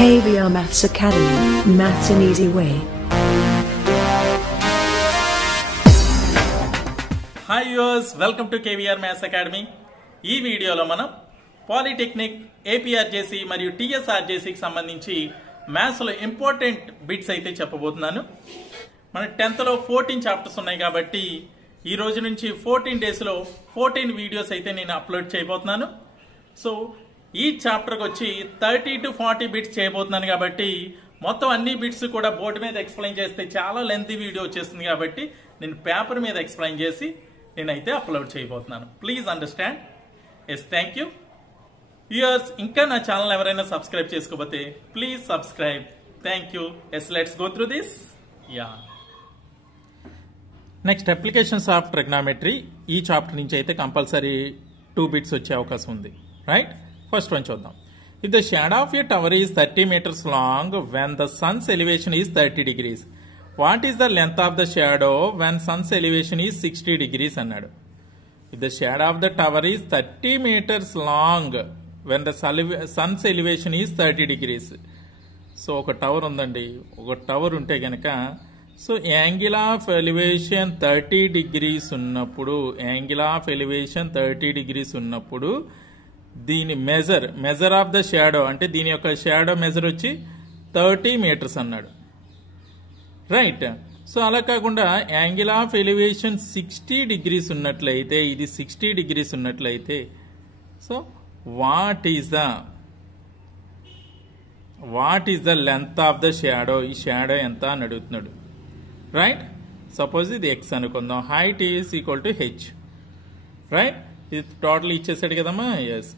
KVR Maths Academy, Maths an Easy Way. Hi viewers, welcome to KVR Maths Academy. ఈ వీడియోలో మనం polytechnic APRJC మరియు TSRJC కి సంబంధించి మ్యాథ్స్ లో ఇంపార్టెంట్ బిట్స్ అయితే చెప్పబోతున్నాను. మన 10th లో 14 చాప్టర్స్ ఉన్నాయి కాబట్టి ఈ రోజు నుంచి 14 డేస్ లో 14 వీడియోస్ అయితే నేను అప్లోడ్ చేయబోతున్నాను. సో ఈ చాప్టర్కి వచ్చి 30 to 40 బిట్స్ చేయబోతున్నాను కాబట్టి మొత్తం అన్ని బిట్స్ కూడా బోర్డు మీద ఎక్స్ప్లెయిన్ చేస్తే చాలా లెంతీ వీడియో వచ్చేస్తుంది కాబట్టి నేను పేపర్ మీద ఎక్స్ప్లెయిన్ చేసి నేనైతే అప్లోడ్ చేయబోతున్నాను. Please understand. Yes, thank you. Viewers, ఇంకా నా ఛానల్ ఎవరైనా సబ్స్క్రైబ్ చేసుకోకపోతే please subscribe. Thank you. Yes, let's go through this. Next applications of trigonometry. ఈ చాప్టర్ నుంచి అయితే కంపల్సరీ 2 బిట్స్ వచ్చే అవకాశం ఉంది. రైట్, ఫస్ట్ వన్ చూద్దాం. If the shadow of a tower is 30 meters long when the sun's elevation is 30 degrees, what is the length of the shadow when sun's elevation is 60 degrees అన్నాడు. If the shadow of the tower is 30 meters long when the sun's elevation is 30 degrees. So ఒక tower ఉందండి. ఒక tower ఉంటే గనక so angle of elevation 30 degrees ఉన్నప్పుడు, angle of elevation 30 degrees ఉన్నప్పుడు దీని measure of the shadow అంటే దీని యొక్క షాడో మెజర్ వచ్చి 30 meters అన్నాడు. రైట్. సో అలా కాకుండా యాంగిల్ ఆఫ్ ఎలివేషన్ 60 degrees ఉన్నట్లయితే, ఇది 60 degrees ఉన్నట్లయితే so what is the length of the shadow, ఈ షాడో ఎంత అని అడుగుతున్నాడు. రైట్. సపోజ్ ఇది ఎక్స్ అనుకుందాం. Height is equal to h. Right. ఇది టోటల్ ఇచ్చేసాడు కదమ్మా. ఎస్.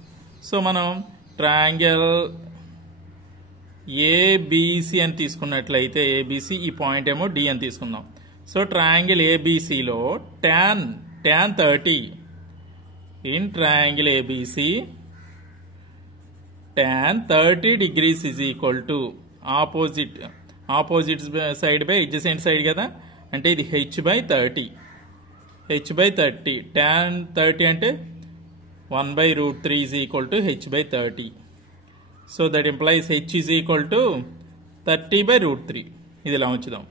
సో మనం ట్రయాంగిల్ ఏబిసి అని తీసుకున్నట్లయితే, ఏబిసి ఈ పాయింట్ ఏమో డి అని తీసుకుందాం. సో ట్రయాంగిల్ ఏబిసిలో tan 30 in triangle ABC tan 30 degrees is equal to opposite side by adjacent side కదా, అంటే ఇది h/30. tan 30 అంటే 1/√3 is equal to h/30. So that implies h is equal to 30/√3. ఇది ఇలా ఉంచుదాం.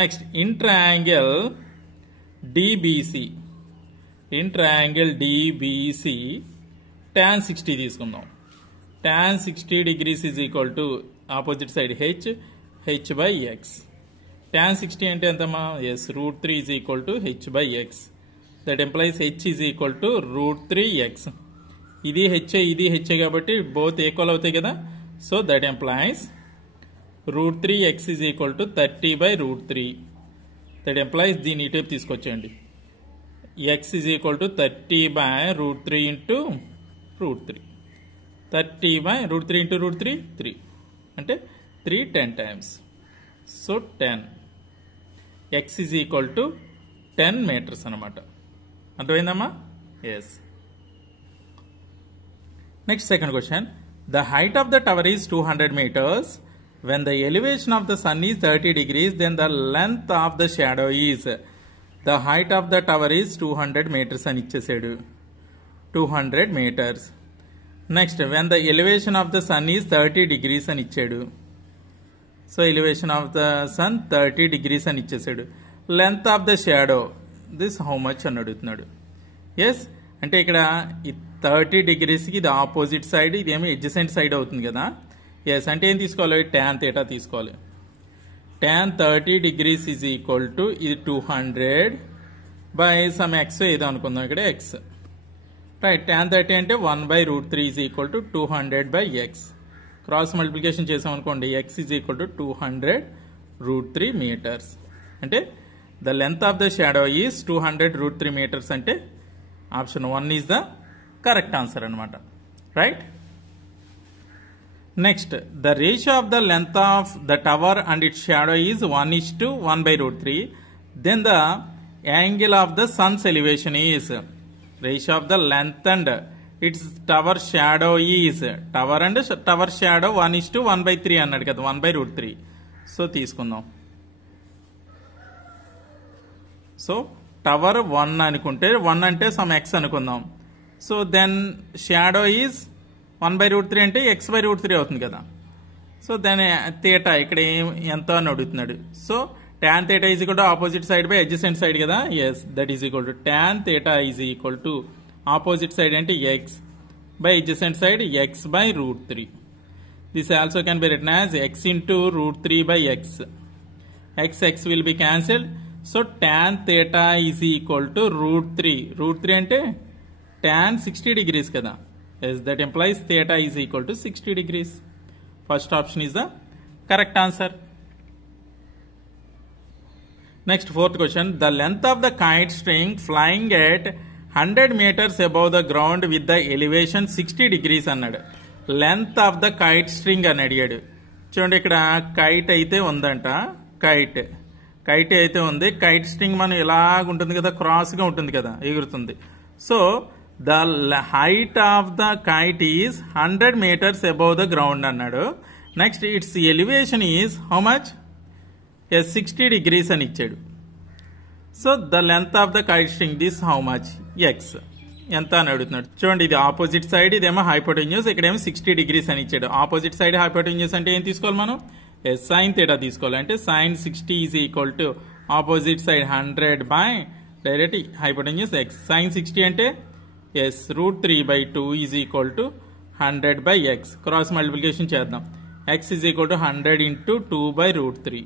Next in triangle DBC, tan 60 తీసుకుందాం. tan 60 degrees is equal to opposite side h/x. tan 60 అంటే ఎంతమ్మా? Yes, √3 is equal to h/x. That implies h is equal to √3x. ఇది h కాబట్టి both equal అవుతాయి కదా. So that implies √3x is equal to 30/√3. That implies దీని ఇటేపు తీసుకొచ్చేయండి. x is equal to 30/√3 into √3. 30/√3 into √3 3 అంటే 3 10 times. So 10 x is equal to 10 meters అనమాట. అర్థమైందమ్మా? Yes. Next second question. The height of the tower is 200 meters. When the elevation of the sun is 30 degrees, then the length of the shadow is. The height of the tower is 200 meters అని ఇచ్చేసాడు. 200 meters. Next when the elevation of the sun is 30 degrees అని ఇచ్చాడు. So elevation of the sun 30 degrees అని ఇచ్చేసాడు. Length of the shadow this how much అని అడుగుతున్నాడు. Yes, అంటే ఇక్కడ 30 degrees కి ఇది ఆపోజిట్ సైడ్, ఇదేమో ఎడ్జసెంట్ సైడ్ అవుతుంది కదా. ఎస్, అంటే ఏం తీసుకోవాలి? tan θ తీసుకోవాలి. tan 30 degrees is equal to ఇది 200 బై సమ్ ఎక్స్ ఏదో అనుకుందాం. ఇక్కడ ఎక్స్. రైట్. tan 30 అంటే 1/√3 is equal to 200/x. Cross multiplication చేసాం అనుకోండి, x is equal to 200√3 meters. అంటే the length of the shadow is 200√3 meters. అంటే option 1 is the correct answer అనమాట. Right. Next, the ratio of the length of the tower and its shadow is 1:1/√3. Then the angle of the sun's elevation is. Ratio of the length and its tower shadow is, tower and tower shadow 1:1/3 అన్నాడు కదా, 1/√3. So తీసుకుందాం. So tower 1 అనుకుంటే 1 అంటే some X అనుకుందాం. So then shadow is 1/√3 అంటే x/√3 అవుతుంది కదా. So దాని థీటా ఇక్కడ ఎంతో అని అడుగుతున్నాడు. So tan theta is equal to opposite side by adjacent side కదా. yes, that is equal to tan theta is equal to opposite side అంటే x by adjacent side x by root 3. This also can be written as x into root 3 by x. X will be cancelled. So tan theta is equal to root 3. Root 3 అంటే tan 60 degrees కదా. yes, that implies theta is equal to 60 degrees. First option is the correct answer. Next, fourth question. The length of the kite string flying at 100 meters above the ground with the elevation 60 degrees అన్నాడు. Length of the kite string అని అడిగాడు. చూడండి ఇక్కడ kite అయితే ఉందంట. Kite అయితే ఉంది. Kite string మనం ఇలాగ ఉంటుంది కదా, క్రాస్గా ఉంటుంది కదా, ఎగురుతుంది. So the height of the kite is 100 meters above the ground అన్నాడు. Next it's elevation is how much? 60 degrees అని ఇచ్చాడు. So the length of the kite string this how much? X ఎంత అని అడుగుతున్నాడు. చూడండి ఇది ఆపోజిట్ సైడ్, ఇదేమో hypotenuse, ఇక్కడేమో 60 degrees అని ఇచ్చాడు. ఆపోజిట్ సైడ్ హైపోటెన్యూస్ అంటే ఏం తీసుకోవాలి మనం? సైన్ థీటా తీసుకోవాలి. అంటే sine 60 is equal to opposite side 100 by direct hypotenuse x. Sine 60 అంటే root 3/2 is equal to 100 by x. Cross multiplication చేద్దాం. X is equal to 100 into 2 by root 3.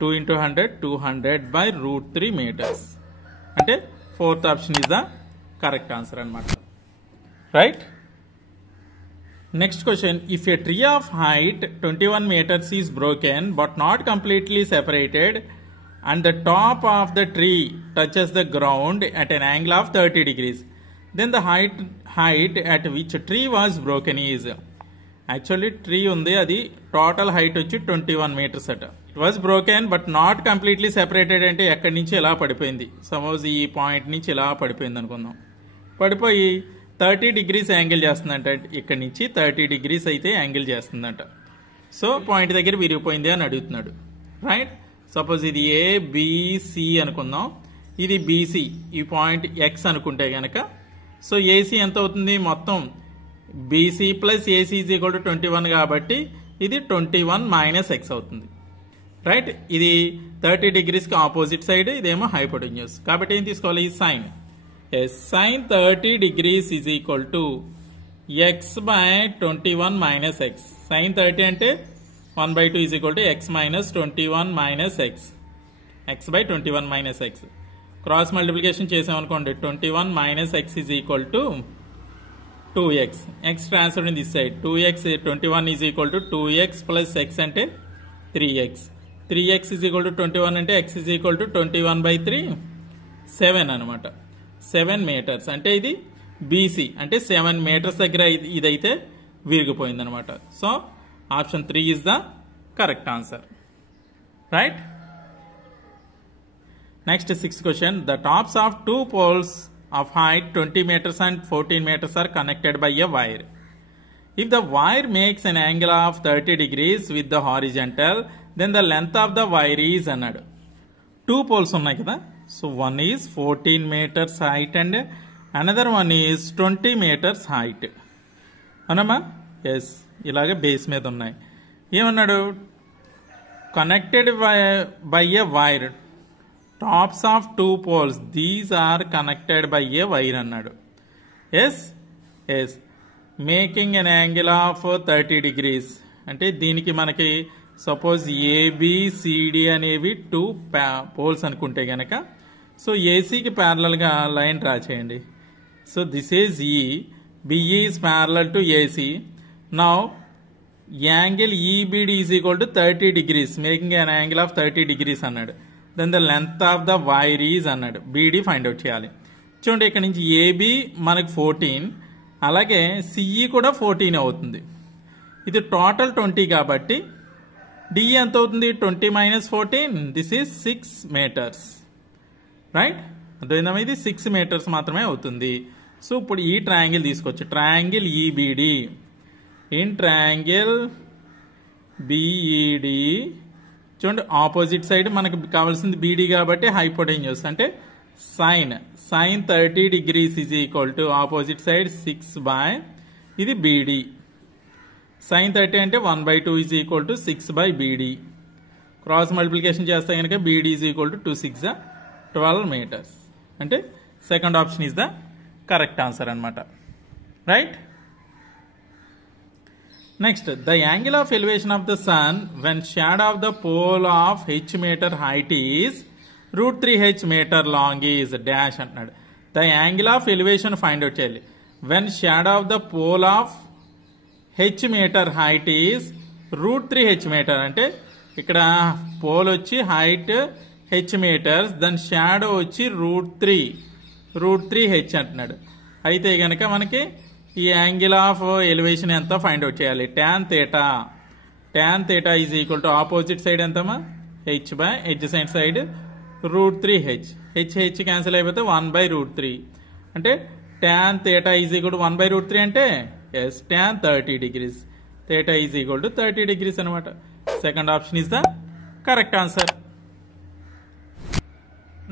2 into 100, 200 by root 3 meters. అంటే fourth option is the correct answer అన్నమాట. Right? Next question. If a tree of height 21 meters is broken but not completely separated and the top of the tree touches the ground at an angle of 30 degrees, then the height at which tree was broken is... actually tree ఉంది, అది total height వచ్చి 21 meters అట. It was broken but not completely separated అంటే ఎక్కడి నుంచి ఇలా పడిపోయింది. Suppose ఈ పాయింట్ నుంచి ఇలా పడిపోయింది అనుకుందాం. పడిపోయి 30 degrees యాంగిల్ చేస్తుందంట. ఇక్కడి నుంచి 30 degrees అయితే యాంగిల్ చేస్తుందంట. సో పాయింట్ దగ్గర విరిగిపోయింది అని అడుగుతున్నాడు. రైట్? సపోజ్ ఇది ఏబిసి అనుకుందాం, ఇది బీసీ, ఈ పాయింట్ ఎక్స్ అనుకుంటే గనక సో ఏసీ ఎంత అవుతుంది? మొత్తం BC plus AC is equal to 21 కాబట్టి ఇది 21 మైనస్ ఎక్స్ అవుతుంది. రైట్? ఇది 30 degrees కి ఆపోజిట్ సైడ్, ఇదేమో హైపోటెన్యూస్ కాబట్టి ఏం తీసుకోవాలి? ఈ sine. Sine 30 degrees is equal to x by 21 minus x. Sine 30 అంటే 1/2 is equal to x minus 21 minus x. X by 21 minus x. Cross multiplication చేసామనుకోండి, 21 minus x is equal to 2x. x transferred in this side. 2x 21 is equal to 2x plus x అంటే 3x. 3x is equal to 21 అంటే x is equal to 21/3 7 అనమాట. 7 meters అంటే ఇది BC అంటే 7 meters దగ్గర ఇదైతే విరిగిపోయింది అనమాట. So option 3 is the correct answer. Right? Next, sixth question. The tops of two poles of height 20 meters and 14 meters are connected by a wire. If the wire makes an angle of 30 degrees with the horizontal, then the length of the wire is అన్నాడు. Two poles ఉన్నాయి కదా. So one is 14 meters height and another one is 20 meters height. అవునమ్మా? Yes, ఇలాగే base మీద ఉన్నాయి. ఏమన్నాడు? Connected by a wire. Tops of two poles these are connected by a wire అన్నాడు. Yes making an angle of 30 degrees అంటే దీనికి మనకి suppose A B C D అనేవి 2 పోల్స్ అనుకుంటే గనక సో ఏసీకి ప్యారలల్గా లైన్ డ్రా చేయండి. So this is E, BE is parallel to AC. Now angle EBD is equal to 30 degrees making an angle of 30 degrees అన్నాడు. Then the length of the wire is అన్నాడు. BD find out చేయాలి. చూడండి ఇక్కడ నుంచి AB మనకు 14, అలాగే CE కూడా 14 అవుతుంది. ఇది టోటల్ 20 కాబట్టి డిఈ ఎంత అవుతుంది? 20 minus 14, this is 6 meters. Right? అర్థమైందా? ఇది 6 meters మాత్రమే అవుతుంది. సో ఇప్పుడు ఈ ట్రయాంగిల్ తీసుకోవచ్చు. Triangle EBD. In triangle BED చూడండి, ఆపోజిట్ సైడ్ మనకు కావాల్సింది బీడీ కాబట్టి హైపోటెన్యూస్ అంటే sine 30 degrees is equal to opposite side 6 by ఇది బీడీ. sin 30 అంటే 1/2 is equal to 6/BD. Cross multiplication చేస్తే కనుక BD is equal to 2 6 12 meters. అంటే second option is the correct answer అనమాట. Right. Next, the angle of elevation of the sun when shadow of the pole of h meter height is √3h meter long is dash అంటున్నాడు. The angle of elevation find out చేయాలి. When shadow of the pole of h meter height is √3h meter అంటే ఇక్కడ pole వచ్చి height h meters, దాని shadow వచ్చి √3h అంటున్నాడు. అయితే కనుక మనకి ఈ యాంగిల్ ఆఫ్ ఎలివేషన్ ఎంత ఫైండ్ అవుట్ చేయాలి. tan theta is equal to opposite side ఎంతమా h by adjacent side √3h. h cancel అయిపోతే 1/√3 అంటే tan theta is equal to 1/√3 అంటే yes tan 30 degrees. theta is equal to 30 degrees అనమాట. Second option is the correct answer.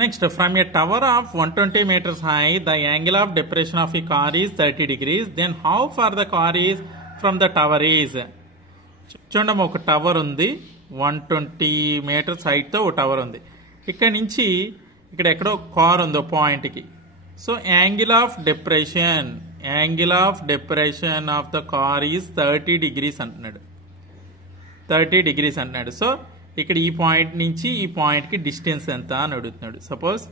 Next, from a tower of 120 meters high, the angle of depression of a car is 30 degrees. Then how far the car is from the tower is? చూడండి, ఒక tower ఉంది, 120 meters height తో ఒక tower ఉంది. ఇక్కడ నుంచి ఇక్కడ ఎక్కడో కార్ ఉంది పాయింట్కి. So angle of depression of the car is 30 degrees అంటున్నాడు. 30 degrees అంటున్నాడు. సో ఇక్కడ ఈ పాయింట్ నుంచి ఈ పాయింట్ కి డిస్టెన్స్ ఎంత అని అడుగుతున్నాడు. సపోజ్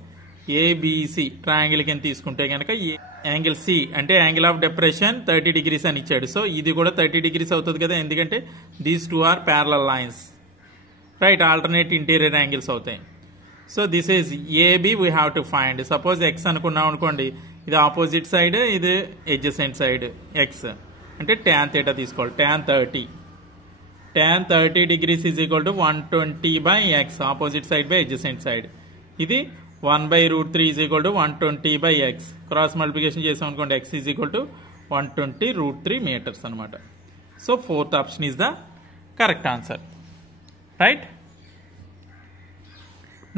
ఏబిసి ట్రయాంగిల్ కింద తీసుకుంటే కనుక యాంగిల్ సి అంటే యాంగిల్ ఆఫ్ డెప్రెషన్ 30 degrees అని ఇచ్చాడు. సో ఇది కూడా 30 degrees అవుతుంది కదా, ఎందుకంటే these two are parallel lines, right, alternate interior angles అవుతాయి. So this is AB we have to find. Suppose x అనుకున్నాం అనుకోండి, ఇది ఆపోజిట్ సైడ్, ఇది ఎడ్జసెంట్ సైడ్ ఎక్స్ అంటే tan theta తీసుకోవాలి. tan 30 degrees is equal to 120/x, opposite side by adjacent side. ఇది 1/√3 is equal to 120/x. Cross multiplication చేసాం అనుకోండి, x is equal to 120√3 meters అనమాట. So fourth option is the correct answer. Right.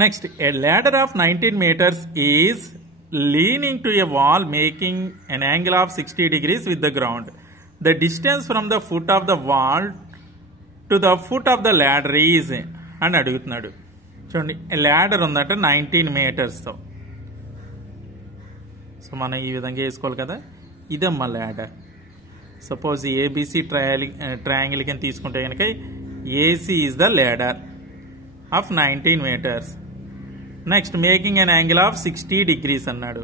Next, a ladder of 19 meters is leaning to a wall making an angle of 60 degrees with the ground. The distance from the foot of the wall to the foot of the ladder is అని అడుగుతున్నాడు. చూడండి, ladder ఉందట 19 meters తో. So మనం ఈ విధంగా వేసుకోవాలి కదా, ఇదమ్మా ల్యాడర్. సపోజ్ ఏబిసి ట్రయాంగిల్ కింద తీసుకుంటే కనుక AC is the ladder of 19 meters. Next, making an angle of 60 degrees అన్నాడు.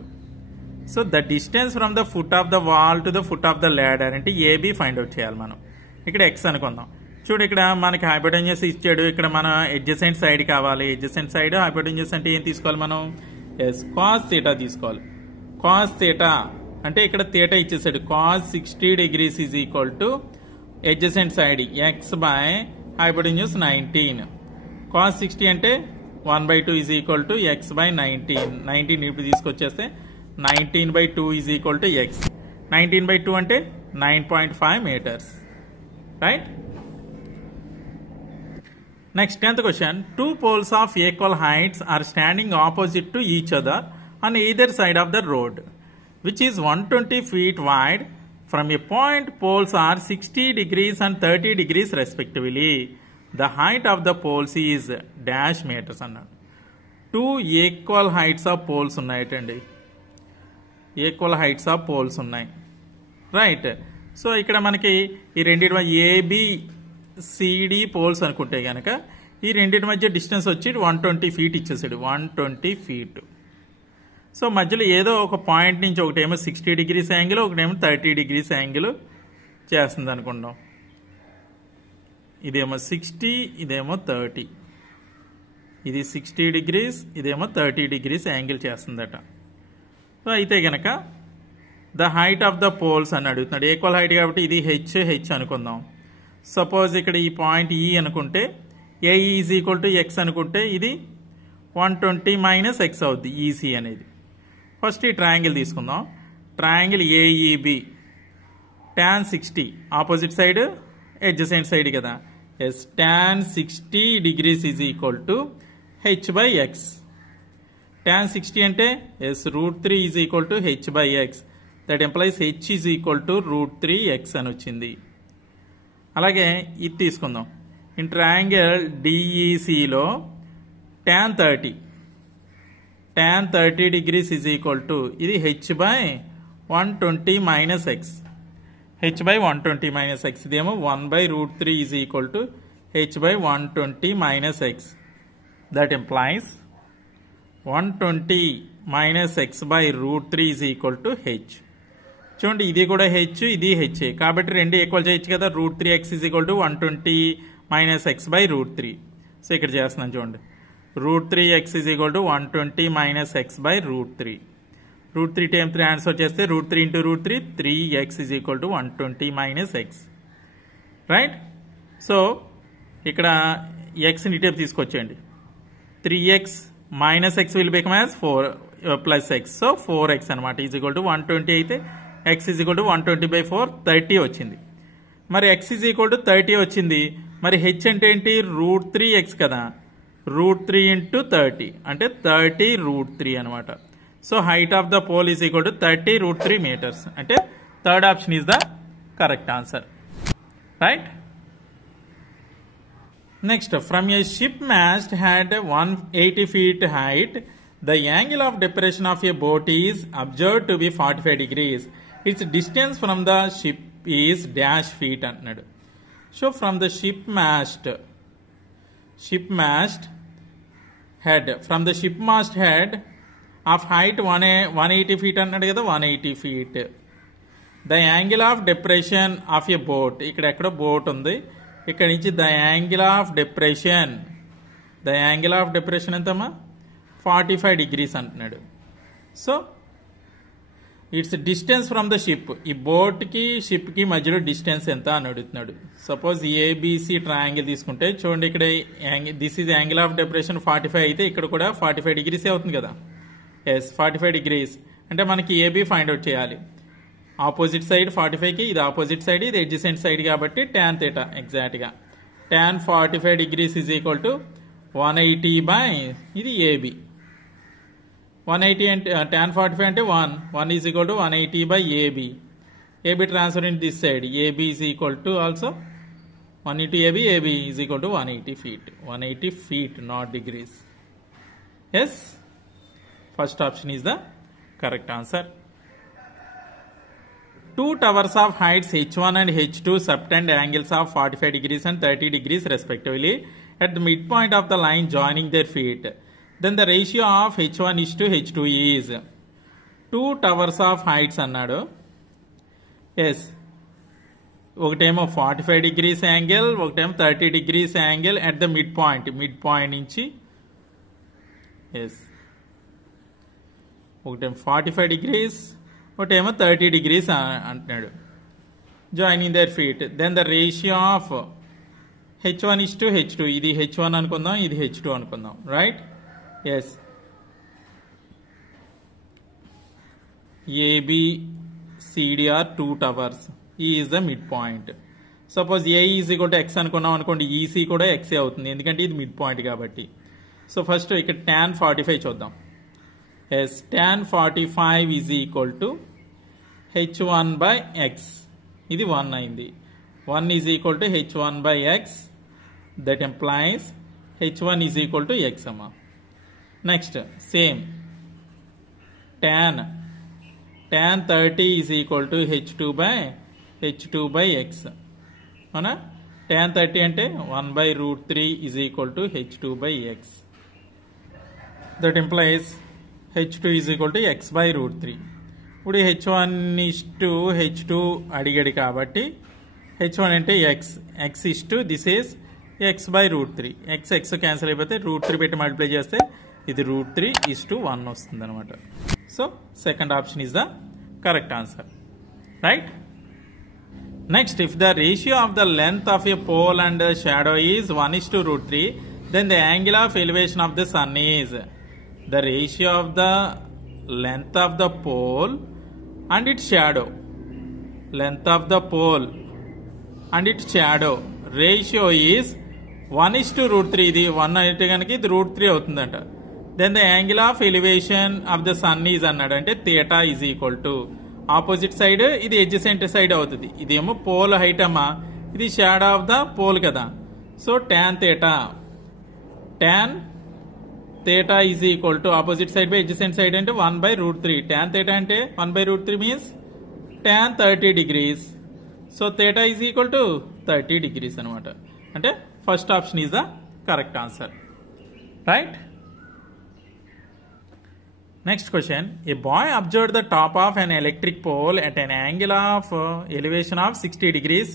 So the distance from the foot of the wall to the foot of the ladder అంటే AB find out చేయాలి మనం. ఇక్కడ X అనుకుందాం. చూడు, ఇక్కడ మనకి hypotenuse ఇచ్చాడు, ఇక్కడ మన ఎడ్జసెంట్ సైడ్ కావాలి. ఎడ్జసెంట్ సైడ్ హైపోటెన్యూస్ అంటే ఏం తీసుకోవాలి మనం? ఎస్, కాస్ థీటా తీసుకోవాలి. కాస్ థీటా అంటే ఇక్కడ థీటా ఇచ్చేసాడు. Cos 60 degrees is equal to adjacent side X by hypotenuse 19. Cos 60 అంటే 1/2 is equal to x by 19 ఇప్పుడు తీసుకొచ్చేస్తే 19/2 ఈజ్ ఈక్వల్ టు ఎక్స్. 19/2 అంటే 9.5 meters. Right. Next, 10th question. Two poles of equal heights are standing opposite to each other on either side of the road, which is 120 feet wide. From a point, poles are 60 degrees and 30 degrees respectively. The height of the poles is dash meters అన్నాడు. Two equal heights of poles ఉన్నాయటండి. Equal heights of poles ఉన్నాయి. Right. So ఇక్కడ మనకి ఈ రెండింటి మధ్య A B C D poles అనుకుంటే కనుక ఈ రెండింటి మధ్య డిస్టెన్స్ వచ్చి 120 feet ఇచ్చేసాడు. 120 feet. సో మధ్యలో ఏదో ఒక పాయింట్ నుంచి ఒకటేమో 60 degrees యాంగిల్, ఒకటేమో 30 degrees యాంగిల్ చేస్తుంది అనుకుందాం. ఇదేమో 60, ఇదేమో 30. ఇది 60 degrees, ఇదేమో 30 degrees యాంగిల్ చేస్తుందట. సో అయితే కనుక the height of the poles అని అడుగుతున్నాడు. ఈక్వల్ హైట్ కాబట్టి ఇది హెచ్ అనుకుందాం. సపోజ్ ఇక్కడ ఈ పాయింట్ ఈ అనుకుంటే A is equal to x అనుకుంటే ఇది 120 మైనస్ ఎక్స్ అవుద్ది ఈసీ అనేది. ఫస్ట్ ఈ ట్రయాంగిల్ తీసుకుందాం. Triangle AEB tan 60 opposite side adjacent side కదా. Yes, tan 60 degrees is equal to H by x. tan 60 అంటే yes √3 is equal to H by x. That implies h is equal to √3x అని వచ్చింది. అలాగే ఇది తీసుకుందాం. In triangle డిఈసిలో tan 30 degrees is equal to ఇది h by 120 minus x. h by 120 minus x ఇదేమో 1 by root 3 is equal to h by 120 minus x. That implies 120 minus x by root 3 is equal to h. చూడండి ఇది కూడా h, ఇది h. కాబట్టి రెండు equal చేయొచ్చు కదా. root 3x is equal to 120 minus x by root 3. So ఇక్కడ చేస్తున్నాను చూడండి. root 3x is equal to 120 minus x by root 3. root 3 time 3 answer చేస్తే root 3 into root 3 3x is equal to 120 minus x. Right. So ఇక్కడ x ని type తీసుకొచ్చేయండి. 3x minus x will become as 4 plus x. So 4x అనమాట is equal to 120 అయితే x is equal to 120 by 4 30 వచ్చింది. మరి x is equal to 30 వచ్చింది. మరి h అంటే ఏంటి? root 3x కదా. root 3 into 30 అంటే 30 root 3 అనమాట. So height of the pole is equal to 30 root 3 meters. అంటే third option is the correct answer. Right. Next, from a ship mast had 180 feet height, the angle of depression of a boat is observed to be 45 degrees. Its distance from the ship is dash feet అంటున్నాడు. So from the ship mast head, from the ship mast head of height 180 feet అన్నాడు కదా, 180 feet. The angle of depression of a boat, ఇక్కడ ఎక్కడో boat ఉంది, ఇక్కడ నుంచి the angle of depression ఎంతమ్మా? 45 degrees అంటున్నాడు. So it's distance from the ship, ఈ బోట్కి షిప్కి మధ్యలో డిస్టెన్స్ ఎంత అని అడుగుతున్నాడు. సపోజ్ ఏబిసి ట్రయాంగిల్ తీసుకుంటే చూడండి, ఇక్కడ this is angle of depression 45 అయితే ఇక్కడ కూడా 45 degrees అవుతుంది కదా. ఎస్, 45 degrees అంటే మనకి ఏబి ఫైండ్ అవుట్ చేయాలి. ఆపోజిట్ సైడ్ 45కి, ఇది ఆపోజిట్ సైడ్, ఇది ఎడ్జసెంట్ సైడ్ కాబట్టి tan theta ఎగ్జాక్ట్గా tan 45 degrees is equal to 180 by ఇది ఏబి. 180 అంటే tan 45 అంటే 1 is equal to 180 by AB. AB transfer in this side, AB is equal to also 1 into AB is equal to 180 feet. 180 feet, not degrees. Yes, first option is the correct answer. Two towers of heights h1 and h2 subtend angles of 45 degrees and 30 degrees respectively at the midpoint of the line joining their feet. Then the ratio of h1 is to h2 is. Two towers of heights అన్నాడు. Yes, ఒకటేమో 45 degrees angle, ఒకటేమో 30 degrees angle at the midpoint నుంచి. Yes, ఒకటేమో 45 degrees, ఒకటేమో 30 degrees అంటున్నాడు. Joining their feet. Then the ratio of h1 is to h2, ఇది h1 అనుకుందాం, ఇది h2 అనుకుందాం. Right. Yes, ABCDR 2 towers. E is the midpoint. Suppose A is equal to x అనుకున్నాం అనుకోండి, EC కూడా x అవుతుంది ఎందుకంటే ఇది మిడ్ పాయింట్ కాబట్టి. సో ఫస్ట్ ఇక్కడ tan 45 చూద్దాం. Yes, tan 45 is equal to h1 by x. ఇది 1 అయింది. 1 is equal to h1 by x. That implies h1 is equal to x అమ్మా. Next same tan 30 is equal to h2 by x. అవునా? tan 30 అంటే 1 by root 3 is equal to h2 by x. That employees h2 is equal to x by root 3. ఇప్పుడు h1 is to h2 అడిగాడు కాబట్టి h1 అంటే x is to this is x by root 3. x cancel అయిపోతే root 3 పెట్టి multiply చేస్తే ఇది root 3 is to 1 వస్తుంది అనమాట. So second option is the correct answer. Right. Next, if the ratio of the length of a pole and shadow is 1 is to root 3, then the angle of elevation of the sun is the ratio of the length of the pole and its shadow. Length of the pole and its shadow ratio is 1 is to root 3. ఇది 1 అయితే కనుక ఇది root 3 అవుతుందంట. Then the angle of elevation of the sun is అన్నాడు అంటే theta is equal to opposite side, ఇది adjacent side అవుతుంది. ఇదేమో పోల్ హైట్ అమ్మా, ఇది షాడో ఆఫ్ ద పోల్ కదా. So tan theta is equal to opposite side by adjacent side అంటే 1/√3. tan theta అంటే 1/√3 means tan 30 degrees. So theta is equal to 30 degrees అనమాట. అంటే first option is the correct answer. Right. Next question. A boy observed the top of an electric pole at an angle of elevation of 60 degrees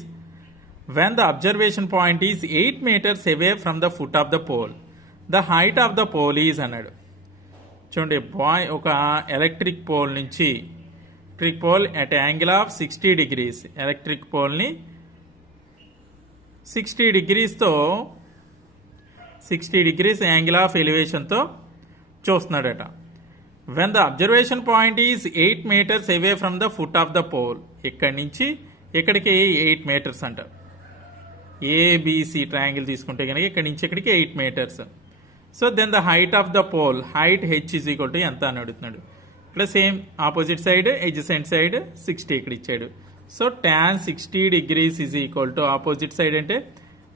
when the observation point is 8 meters away from the foot of the pole. The height of the pole is అన్నాడు. చూడండి, boy ఒక electric pole నుంచి at angle of 60 degrees electric పోల్ని 60 degrees angle of ఎలివేషన్తో చూస్తున్నాడట. When the observation point is 8 meters away from the foot of the pole. ఇక్కడి నుంచి ఇక్కడికి 8 meters అంట. ఏబిసి ట్రయాంగిల్ తీసుకుంటే కనుక ఇక్కడి నుంచి ఇక్కడికి 8 meters. So then the height of the pole, height h is equal to ఎంత అని అడుగుతున్నాడు. ఇక్కడ same opposite side adjacent side 60 ఇక్కడ ఇచ్చాడు. So tan 60 degrees is equal to opposite side అంటే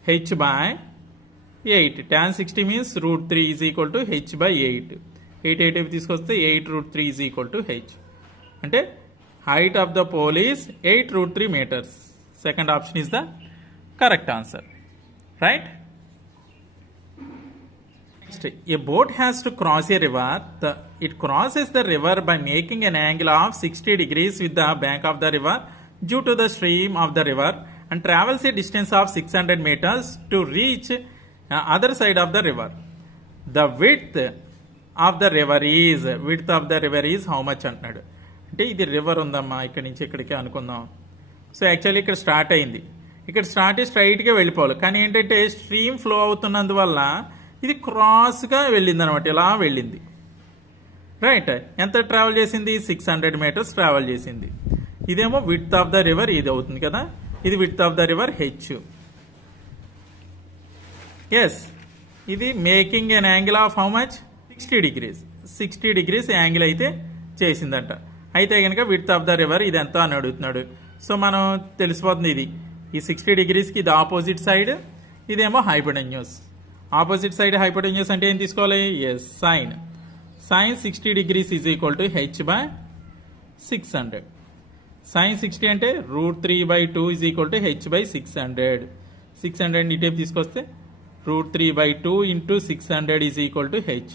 h/8. tan 60 means √3 is equal to h/8. 8 తీసుకొస్తే 8√3 is equal to h. అంటే height of the pole is 8√3 meters. Second option is the correct answer. Right. Next, a boat has to cross A river. It crosses the river by making an angle of 60 degrees with the bank of the river due to the stream of the river and travels a distance of 600 meters to reach other side of the river. The width of the river is how much అంటున్నాడు. అంటే ఇది river ఉందమ్మా, ఇక్కడ నుంచి ఇక్కడికి అనుకుందాం. So actually ఇక్కడ start అయింది, ఇక్కడ స్టార్ట్ స్ట్రైట్గా వెళ్ళిపోవాలి. కానీ ఏంటంటే స్ట్రీమ్ ఫ్లో అవుతున్నందువల్ల ఇది క్రాస్గా వెళ్ళింది అనమాట, ఇలా వెళ్ళింది. రైట్. ఎంత ట్రావెల్ చేసింది? 600 meters ట్రావెల్ చేసింది. ఇదేమో విడ్త్ ఆఫ్ ద రివర్, ఇది అవుతుంది కదా, ఇది width of the river h. Yes, ఇది making an angle of how much? 60 degrees angle అయితే చేసిందంట. అయితే కనుక విడ్త్ ఆఫ్ ద రివర్ ఇది ఎంత అని అడుగుతున్నాడు. సో మనం తెలిసిపోతుంది, ఇది ఈ 60 degreesకి ఇది ఆపోజిట్ సైడ్, ఇదేమో హైపోటెన్యూస్. ఆపోజిట్ సైడ్ హైపోటెన్యూస్ అంటే ఏం తీసుకోవాలి? Yes, sine 60 degrees is equal to h/600. sin 60 అంటే √3/2 ఈజ్ ఈక్వల్ టు h/600. 600 ఈ టైప్ తీసుకొస్తే √3/2 into 600 is equal to h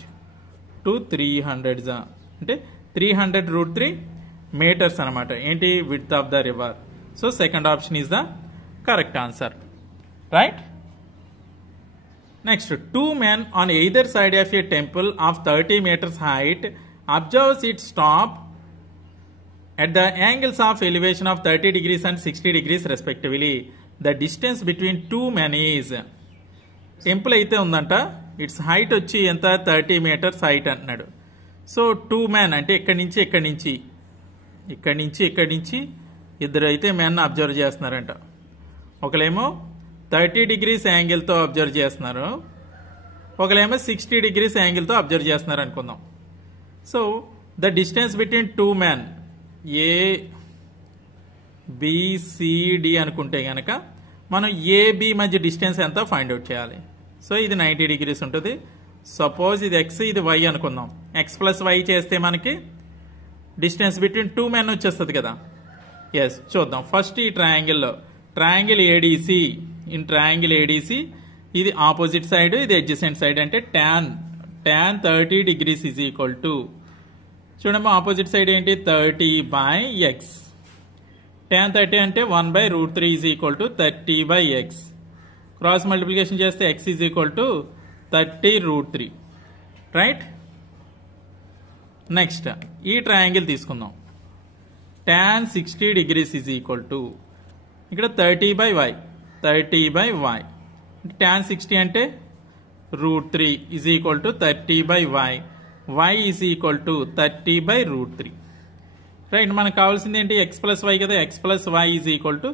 to 300 అంటే 300√3 meters అనమాట. ఏంటి? Width of the river. So second option is the correct answer. Right. Next, 2 men on either side of a temple of 30 meters height observes its top at the angles of elevation of 30 degrees and 60 degrees respectively. The distance between 2 men is. Temple అయితే ఉందంట, it's height వచ్చి ఎంత? 30 meters height అంటున్నాడు. So 2 men అంటే ఇక్కడి నుంచి ఇద్దరు అయితే మెన్ అబ్జర్వ్ చేస్తున్నారంట. ఒకలేమో 30 degrees యాంగిల్తో అబ్జర్వ్ చేస్తున్నారు, ఒకలేమో 60 degrees యాంగిల్తో అబ్జర్వ్ చేస్తున్నారు అనుకుందాం. So the distance between 2 men ABCD అనుకుంటే గనక మనం AB మధ్య డిస్టెన్స్ ఎంత ఫైండ్ అవుట్ చేయాలి. సో ఇది 90 degrees ఉంటుంది. సపోజ్ ఇది x, ఇది y అనుకుందాం. x+y చేస్తే మనకి డిస్టెన్స్ బిట్వీన్ 2 men వచ్చేస్తుంది కదా. ఎస్, చూద్దాం. ఫస్ట్ ఈ ట్రయాంగిల్లో triangle ADC, in triangle ADC ఇది ఆపోజిట్ సైడ్, ఇది అడ్జసెంట్ సైడ్. అంటే tan 30 degrees is equal to, చూడమ్మా ఆపోజిట్ సైడ్ ఏంటి? 30/x. tan 30 అంటే 1/√3 is equal to 30/x. Cross multiplication చేస్తే x is equal to 30√3. Right. Next ఈ ట్రయాంగిల్ తీసుకుందాం. tan 60 degrees is equal to ఇక్కడ 30/y. tan 60 అంటే √3 is equal to 30/y. y is equal to 30/√3. Right. మనకు కావాల్సింది ఏంటి? x+y కదా. x+y is equal to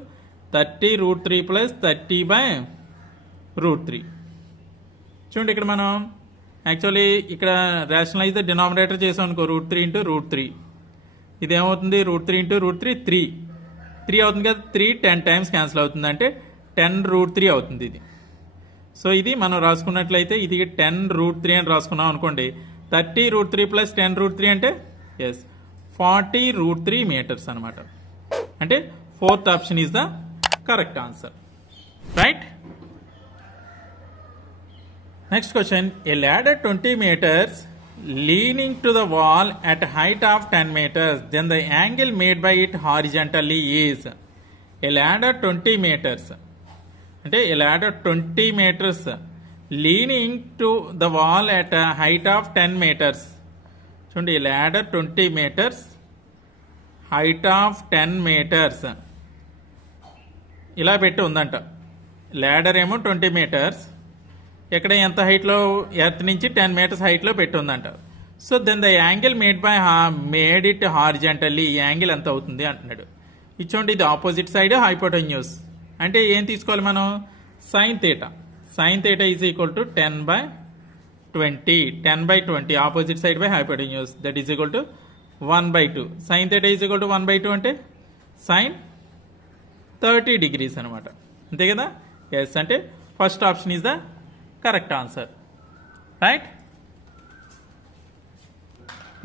30√3 plus 30/√3. చూడండి, ఇక్కడ మనం యాక్చువల్లీ ఇక్కడ రేషనలైజ్ ద డినామినేటర్ చేసాం అనుకో, √3 ఇంటూ √3. ఇదేమవుతుంది? √3 ఇంటూ √3 3 అవుతుంది కదా. 3 10 times క్యాన్సిల్ అవుతుంది. అంటే 10√3 అవుతుంది ఇది. సో ఇది మనం రాసుకున్నట్లయితే ఇది 10√3 అని రాసుకున్నాం అనుకోండి. 30√3 ప్లస్ 10√3 అంటే ఎస్ 40√3 మీటర్స్ అనమాట. అంటే 4th option is the correct answer. Right. Next question. A ladder 20 meters leaning to the wall at height of 10 meters, then the angle made by it horizontally is. A ladder 20 meters అంటే a ladder 20 meters leaning to the wall at a height of 10 meters. చూడండి, a ladder 20 meters height of 10 meters ఇలా పెట్టి ఉందంట. ladder ఏమో 20 meters, ఎక్కడ ఎంత హైట్లో earth నుంచి 10 meters హైట్లో పెట్టి ఉందంట. So then the angle made it horizontally, ఈ యాంగిల్ ఎంత అవుతుంది అంటున్నాడు. ఇచ్చోండి, ఇది ఆపోజిట్ సైడ్ హైపోటెన్యూస్ అంటే ఏం తీసుకోవాలి మనం? Sine theta. Sine theta is equal to 10/20. 10/20 opposite side by hypotenuse, that is equal to 1/2. Sine theta is equal to 1/2 అంటే సైన్ 30 degrees అనమాట. అంతే కదా? ఎస్, అంటే first option is the correct answer. Right.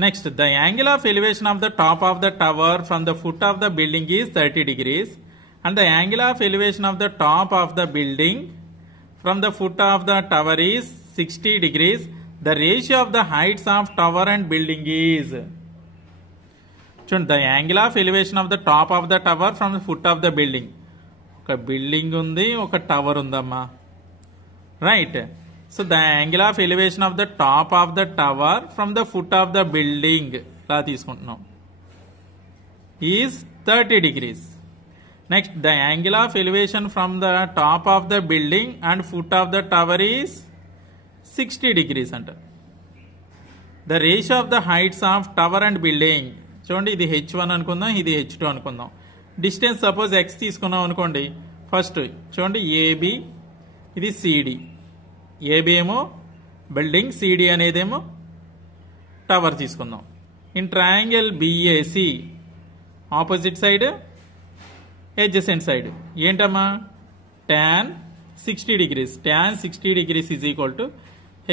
Next, the angle of elevation of the top of the tower from the foot of the building is 30 degrees and the angle of elevation of the top of the building from the foot of the tower is 60 degrees. The ratio of the heights of tower and building is. The angle of elevation of the top of the tower from the foot of the building. ఒక building ఉంది, ఒక tower ఉందమ్మా. Right. So the angle of elevation of the top of the tower from the foot of the building లా తీసుకుంటున్నాం is 30 degrees. Next, the angle of elevation from the top of the building and foot of the tower is 60 degrees అంట. The ratio of the heights of tower and building. చూడండి, ఇది h1 అనుకుందాం, ఇది h2 అనుకుందాం. Distance suppose x తీసుకున్నాం అనుకోండి. First చూడండి, AB, ఇది సిడి. ఏబి ఏమో బిల్డింగ్, సిడి అనేదేమో టవర్ తీసుకుందాం. In triangle BAC opposite side adjacent side ఏంటమ్మా? tan 60 degrees. tan 60 degrees is equal to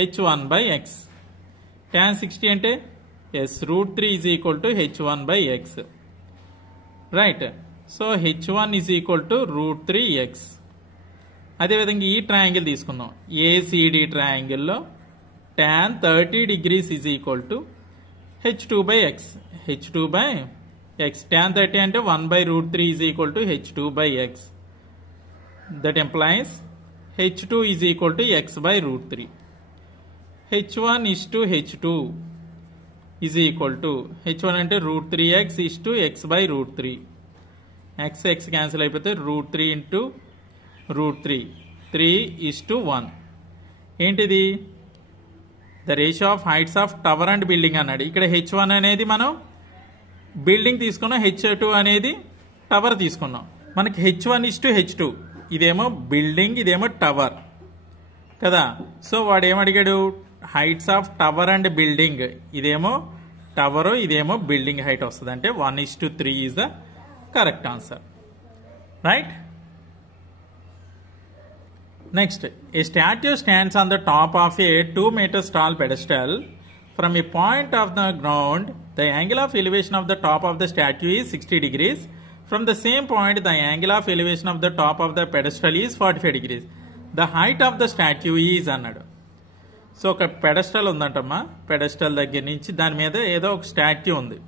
h1/x. tan 60 అంటే yes √3 is equal to h1/x. Right. So h1 is equal to √3x. అదేవిధంగా ఈ triangle తీసుకుందాం. ACD ట్రయాంగిల్లో tan 30 degrees is equal to h2/x. h2/x. tan 30 అంటే 1/√3 is equal to h2/x. That employees h2 is equal to x/√3. h1 is to h2 is equal to h1 అంటే √3x is to x/√3. x cancel అయిపోతే √3 into √3, 3:1. ఏంటిది? The ratio of heights of tower and building అన్నాడు. ఇక్కడ h1 అనేది మనం building తీసుకున్నాం, h2 అనేది tower తీసుకున్నాం. మనకి h1 is to h2, ఇదేమో బిల్డింగ్, ఇదేమో టవర్ కదా. సో వాడు ఏమడిగాడు? Heights of tower and building. ఇదేమో టవర్, ఇదేమో బిల్డింగ్ హైట్ వస్తుంది. అంటే 1:3 is the correct answer. Right. Next, a statue stands on the top of a 2 meters tall pedestal. From a point of the ground, the angle of elevation of the top of the statue is 60 degrees. From the same point, the angle of elevation of the top of the pedestal is 45 degrees. The height of the statue is అన్నాడు. So ఒక pedestal ఉందంటమ్మా. Pedestal దగ్గర నుంచి దాని మీద ఏదో ఒక statue ఉంది.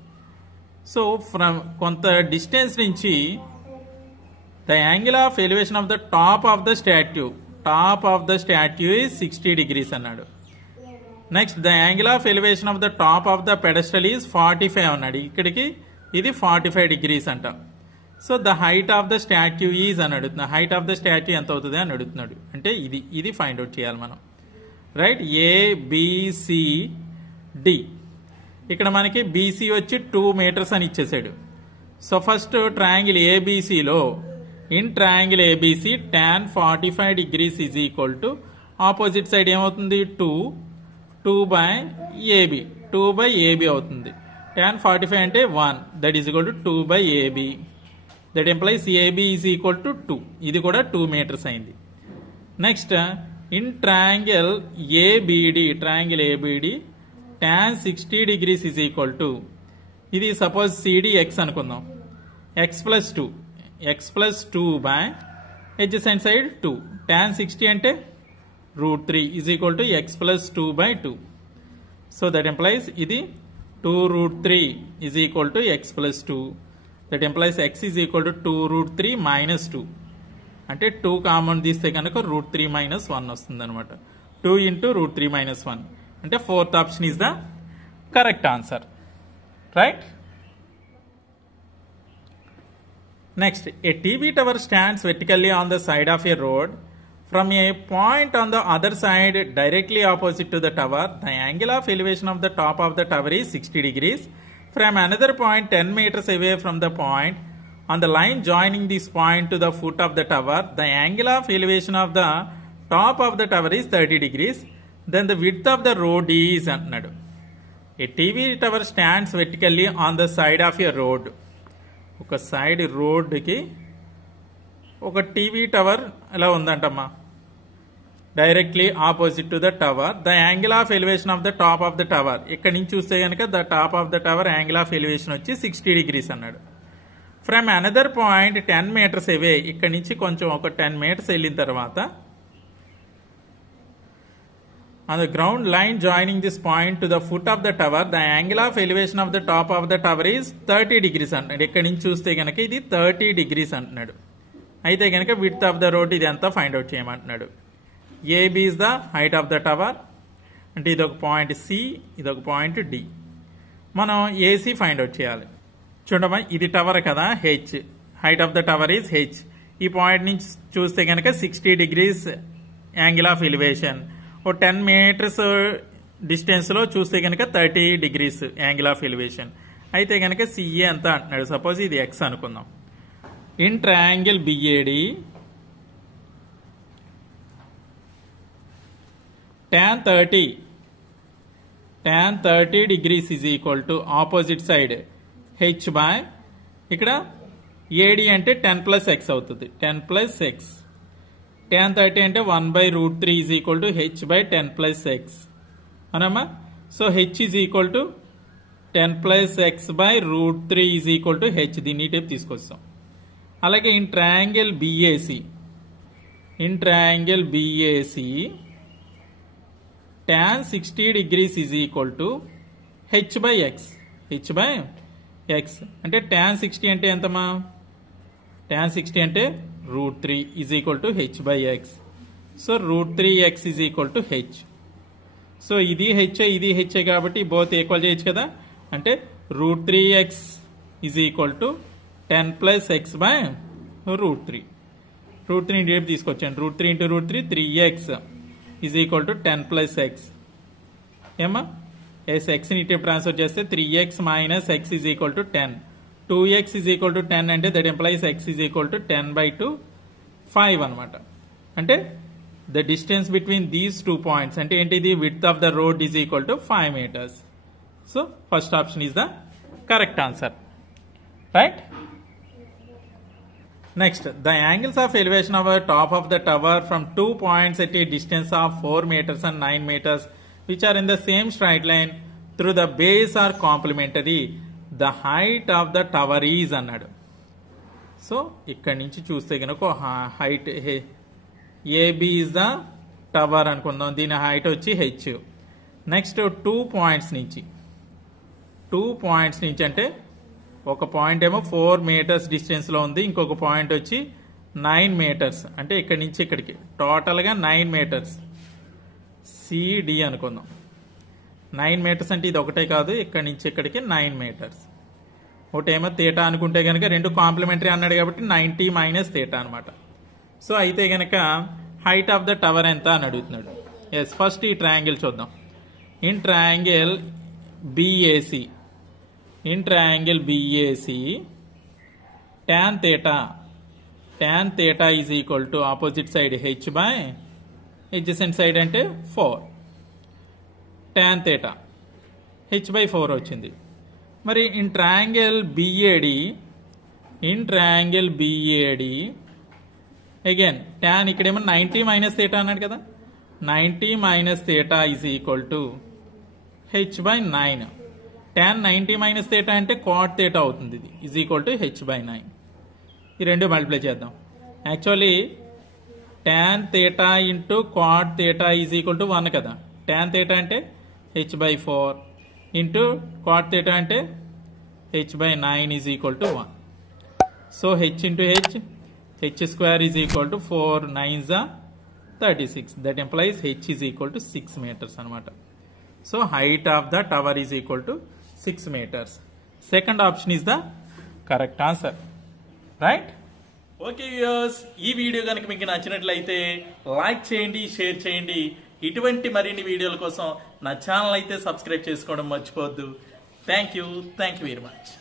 So from కొంత డిస్టెన్స్ నుంచి the angle of elevation of the top of the statue is 60 degrees అన్నాడు. Next, the angle of elevation of the top of the pedestal is 45 అన్నాడు. ఇక్కడికి ఇది 45 degrees అంట. So the height of the statue is అని అడుగుతున్నాడు. Height of the statue ఎంత అవుతుంది అని అడుగుతున్నాడు. అంటే ఇది ఫైండ్ అవుట్ చేయాలి మనం. రైట్. ABCD. ఇక్కడ మనకి బీసీ వచ్చి 2 meters అని ఇచ్చేసాడు. సో ఫస్ట్ ట్రయాంగిల్ ఏబిసిలో in triangle ABC tan 45 degrees is equal to opposite side ఏమవుతుంది? 2/AB అవుతుంది. tan 45 అంటే 1, that is equal to 2/AB. That implies AB is equal to 2. ఇది కూడా 2 మీటర్స్ అయింది. Next in triangle ABD, tan 60 degrees is equal to, ఇది suppose CD x అనుకుందాం, x plus 2 by adjacent side 2. tan 60 అంటే √3 is equal to x plus 2 by 2. So that employees ఇది 2√3 is equal to x plus 2. That employees x is equal to 2√3 minus 2. అంటే 2 common తీస్తే కనుక √3 minus 1 వస్తుంది అనమాట. 2 into √3 minus 1 అంటే fourth option is the correct answer. Right. Next, a TV tower stands vertically on the side of a road. From a point on the other side directly opposite to the tower, the angle of elevation of the top of the tower is 60 degrees. From another point 10 meters away from the point, on the line joining this point to the foot of the tower, the angle of elevation of the top of the tower is 30 degrees. Then the width of the road is another. A TV tower stands vertically on the side of a road. ఒక side రోడ్కి ఒక TV tower ఎలా ఉందంటమ్మా, directly opposite to the tower. The angle of elevation of the top of the tower, ఇక్కడ నుంచి చూస్తే కనుక the top of the tower angle of elevation వచ్చి 60 degrees అన్నాడు. From another point 10 meters away, ఇక్కడ నుంచి కొంచెం ఒక 10 meters వెళ్ళిన తర్వాత on the ground line joining this point to the foot of the tower, the angle of elevation of the top of the tower is 30 degrees అంటున్నాడు. ఇక్కడ నుంచి చూస్తే కనుక ఇది 30 degrees అంటున్నాడు. అయితే కనుక విడ్త్ ఆఫ్ ద రోడ్ ఇది ఎంత ఫైండ్ అవుట్ చేయమంటున్నాడు. AB is the height of the tower, అంటే ఇది ఒక పాయింట్ సి, ఇది ఒక పాయింట్ డి. మనం ఏసీ ఫైండ్ అవుట్ చేయాలి. చూడమ్మా, ఇది టవర్ కదా, h, height of the tower is h. ఈ పాయింట్ నుంచి చూస్తే కనుక 60 degrees యాంగిల్ ఆఫ్ ఎలివేషన్. ఓ 10 meters డిస్టెన్స్ లో చూస్తే కనుక 30 degrees యాంగిల్ ఆఫ్ ఎలివేషన్. అయితే కనుక సిఏ ఎంత అంటున్నాడు. సపోజ్ ఇది ఎక్స్ అనుకుందాం. In triangle BAD tan 30 degrees is equal to opposite side h by, ఇక్కడ ఏడి అంటే 10 plus x అవుతుంది, 10 plus x. tan 30 అంటే 1/√3 is equal to H by 10 plus x అనమ్మా. So H is equal to 10 plus x by √3 is equal to H. దీన్ని type తీసుకొస్తాం. అలాగే in triangle BAC tan 60 degrees is equal to H by X. అంటే tan 60 అంటే ఎంతమా, tan 60 అంటే √3 is equal to H by X. So √3x is equal to H. So ఇది H, ఇది H కాబట్టి బోత్ ఈక్వల్ చేయొచ్చు కదా. అంటే √3x is equal to 10 plus x by √3. √3 date తీసుకొచ్చాను. √3 into √3 3x is equal to 10 plus x. ఏమా yes, ఎక్స్ని ఇటు transfer చేస్తే 3x minus x is equal to 10. 2x is equal to 10 అంటే that employees x is equal to 10/2 5 అనమాట. అంటే the distance between these 2 points అంటే ఏంటిది, width of the road is equal to 5 meters. So first option is the correct answer. Right. Next, the angles of elevation of top of the tower from 2 points at a distance of 4 meters and 9 meters which are in the same straight line through the base are complementary. The height of the tower is అన్నాడు. సో ఇక్కడ నుంచి చూస్తే కనుక height AB is the tower అనుకుందాం. దీని height వచ్చి H. Next 2 points నుంచి అంటే ఒక పాయింట్ ఏమో 4 meters డిస్టెన్స్ లో ఉంది, ఇంకొక పాయింట్ వచ్చి 9 meters. అంటే ఇక్కడ నుంచి ఇక్కడికి టోటల్ గా 9 meters. సిడి అనుకుందాం. 9 meters అంటే ఇది ఒకటే కాదు, ఇక్కడ నుంచి ఇక్కడికి 9 meters. ఒకటేమో థీటా అనుకుంటే కనుక రెండు కాంప్లిమెంటరీ అన్నాడు కాబట్టి 90 minus థీటా అనమాట. సో అయితే కనుక హైట్ ఆఫ్ ద టవర్ ఎంత అని అడుగుతున్నాడు. ఎస్, ఫస్ట్ ఈ ట్రయాంగిల్ చూద్దాం. In triangle BAC tan theta is equal to opposite side h by adjacent side అంటే 4. tan theta h/4 వచ్చింది. మరి in triangle in triangle BAD. Again, tan ikkademo 90 minus theta annadu kada. 90 minus theta is equal to h by 9. Tan 90 minus theta ante cot theta avutundi. ఇది is equal to h by 9. ఈ రెండు multiply చేద్దాం. Actually tan theta into cot theta is equal to 1 కదా. tan theta అంటే h by 4 into cot theta అంటే h by 9 is equal to 1. So h into h square is equal to 4 9s are 36. That implies h is equal to 6 meters అనమాట. So height of the tower is equal to 6 meters. Second option is the correct answer. Right? Okay viewers, ఈ video కనుక మీకు నచ్చినట్లయితే like చేయండి, share చేయండి. ఇటువంటి మరిన్ని వీడియోల కోసం నా ఛానల్ అయితే సబ్స్క్రైబ్ చేసుకోవడం మర్చిపోవద్దు. Thank you very much.